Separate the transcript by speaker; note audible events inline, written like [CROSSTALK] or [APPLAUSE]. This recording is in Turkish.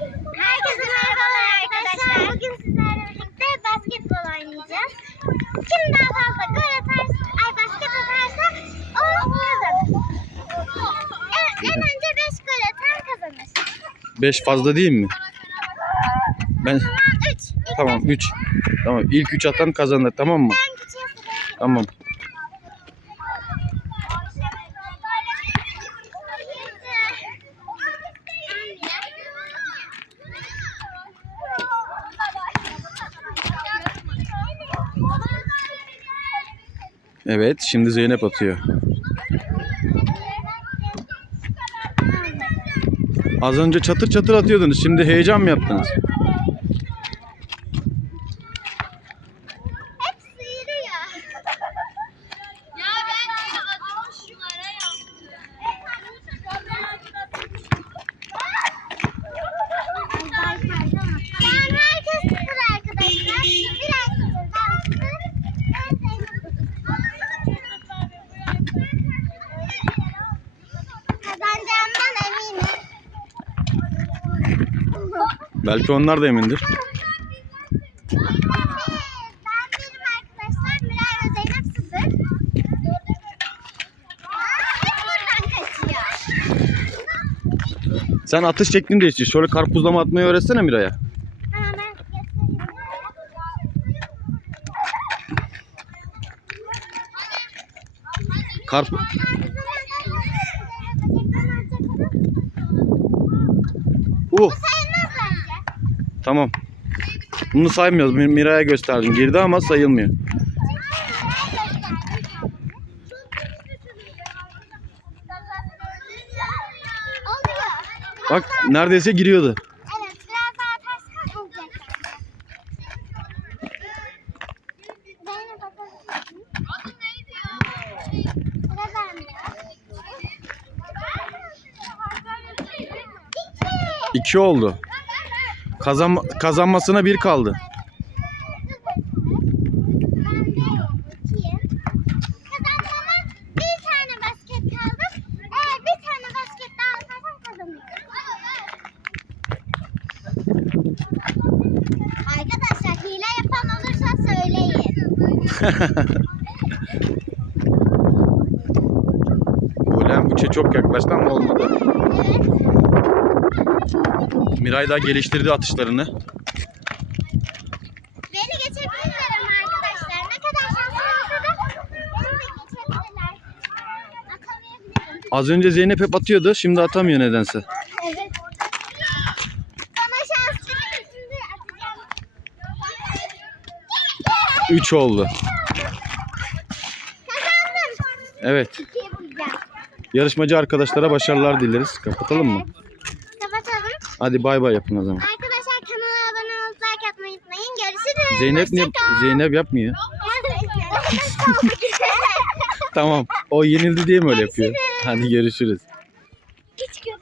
Speaker 1: Herkese merhabalar arkadaşlar. Bugün sizlerle birlikte basketbol oynayacağız. Kim daha fazla gol atarsa, ay basket atarsa o kazanır. En, en önce 5 gol atan kazanır.
Speaker 2: 5 fazla değil mi? Ben
Speaker 1: O zaman 3.
Speaker 2: tamam 3. Tamam ilk 3 atan kazanır tamam mı?
Speaker 1: Ben küçüğe
Speaker 2: Tamam. Evet şimdi Zeynep atıyor. Az önce çatır çatır atıyordunuz. Şimdi heyecan mı yaptınız?
Speaker 1: Hep sıyırıyor.
Speaker 3: Ya ben de adamı şunlara yaptım.
Speaker 1: Ben herkes sıfır arkadaşlar. Bir arkadaşlar. Ben Kazanacağımdan eminim.
Speaker 2: Belki onlar da emindir. Sen atış şeklini değiştir. Şöyle karpuzlama atmayı öğretsene Miray'a. Karp uh
Speaker 1: bence.
Speaker 2: Tamam. Bunu saymıyoruz. Mir- Miray'a gösterdim. Girdi ama sayılmıyor. Bak neredeyse giriyordu.
Speaker 1: İki.
Speaker 2: 2 oldu. Kazan kazanmasına bir kaldı.
Speaker 1: Arkadaşlar hile yapan olursa söyleyin. [LAUGHS]
Speaker 2: Bulem 3'e çok yaklaştı ama olmadı.
Speaker 1: Evet.
Speaker 2: Miray daha geliştirdi atışlarını.
Speaker 1: Beni geçebilirler ama arkadaşlar. Ne kadar şanslı olsa da beni de geçebilirler. Atamayabilirim.
Speaker 2: Az önce Zeynep hep atıyordu. Şimdi atamıyor nedense.
Speaker 1: Evet. Bana şans verin. Şimdi atacağım.
Speaker 2: 3 oldu.
Speaker 1: Kazandım.
Speaker 2: Evet.
Speaker 1: İkiye.
Speaker 2: Yarışmacı arkadaşlara başarılar dileriz. Kapatalım mı? Hadi bay bay yapın o zaman.
Speaker 1: Arkadaşlar kanala abone olup like atmayı unutmayın. Görüşürüz.
Speaker 2: Zeynep
Speaker 1: kal.
Speaker 2: Zeynep yapmıyor? [LAUGHS] Tamam. O yenildi diye mi öyle yapıyor? Hadi görüşürüz.
Speaker 1: Hiç gör-